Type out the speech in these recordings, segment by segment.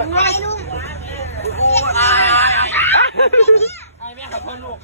ไอ้แม่ขอโทษลูก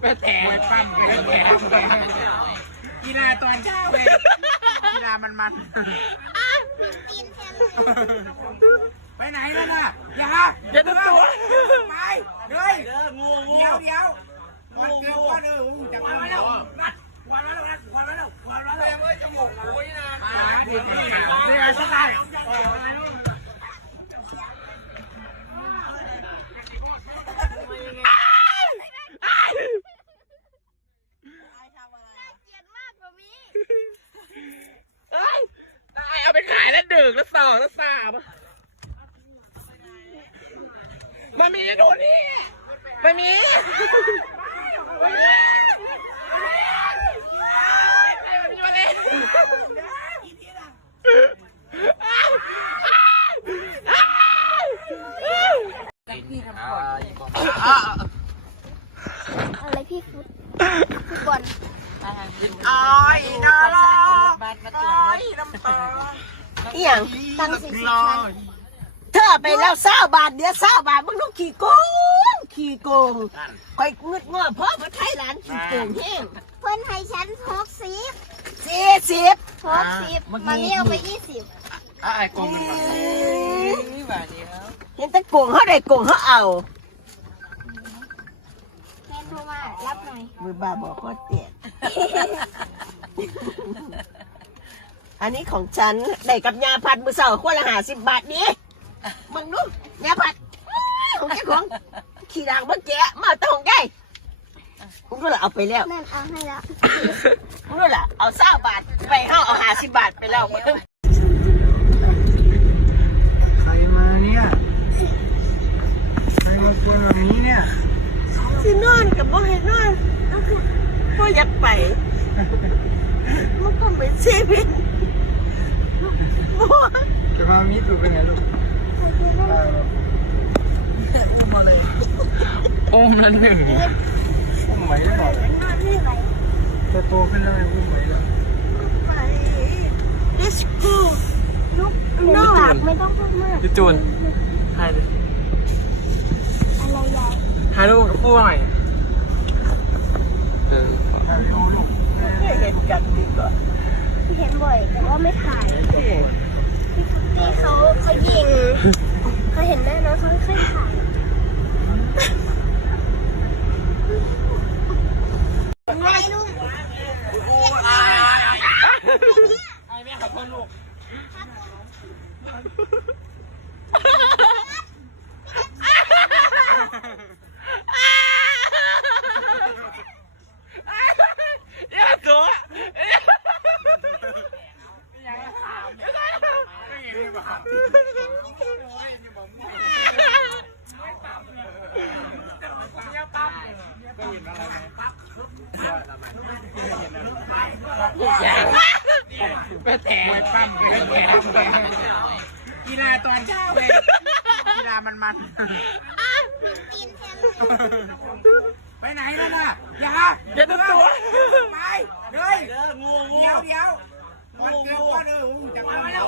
ไปแต่มวยปั้มไปแต่กีฬาตอนเช้าเลยกีฬามันมันไปไหนแล้วน่ะอย่าอย่าตัวตัวไปเฮ้ยงูงูเดี๋ยวเดี๋ยวมันเกินว่าเออผมจะมาแล้ววันแล้วนะวันแล้ววันแล้วยังไม่จะหมกโอ้ยนะนี่สักได้ เอ้ยตายเอาไปขายแล้ว ดึกแล้วสองแล้วสามมันมีดูนี่มันมีมันมีมันมีมาเลยอะไรพี่ฟุตฟุตบอลอ้อยน่ารักอี หยังตั้งสี่สิบชั้นเธอเอาไปแล้วเศร้าบาทเดียวเศร้าบาทมึงต้องขี่โกงขี่โกงคอยงึดงอพ่อมาไทยหลานขี่โกงแห้งเพื่อนให้ชั้นหกสิบสี่สิบหกสิบมานี่เอาไปยี่สิบไอ้กงมันมาเห็นแต่โกงเขาได้โกงเขาเอาแม่โทรมารับหน่อยมือบ้าบอกพ่อเตี้ย อันนี้ของฉันได้กับยาพัดมือเสาคนละห้าสิบบาทนี้มึงดูยาพัดของแกของขี่ด่างเมื่อกี้มาเอาแตของใหญ่มึงดูละเอาไปแล้วแม่เอาให้แล้วมึงดูละเอาเศร้าบาทไปห้าเอาห้าสิบบาทไปแล้วมึงใครมาเนี่ยใครมาเกินแบบนี้เนี่ยสินอนกับบ่ให้นอนบ่อยากไปมันก็ไม่ชีวิตบ่ จะพามิตรไปไหนลูกได้ครับมาเลยโอ้มละหนึ่งอุ้มไหวหรือเปล่าจะโตขึ้นแล้วไงอุ้มไหวแล้วไป Let's go น่ารักไม่ต้องพูดมากพี่จูนถ่ายเลยอะไรใหญ่ถ่ายรูปกับผู้หน่อยเออไม่เห็นกันดีกว่าที่เห็นบ่อยแต่ว่าไม่ถ่ายที่เขาเขายิงเขาเห็นแน่นอนเขาไม่ค่อยถ่าย ไอ้แม่ขอโทษลูกอย่าตัวไป แต่มวยปั้มไปแต่กีฬาตอนเช้าเลยกีฬามันมันไปไหนแล้วน่ะอย่าอย่าตัวไปเฮ้ยเดี๋ยวเดี๋ยวมันเกินว่าเออผมจะมาแล้ว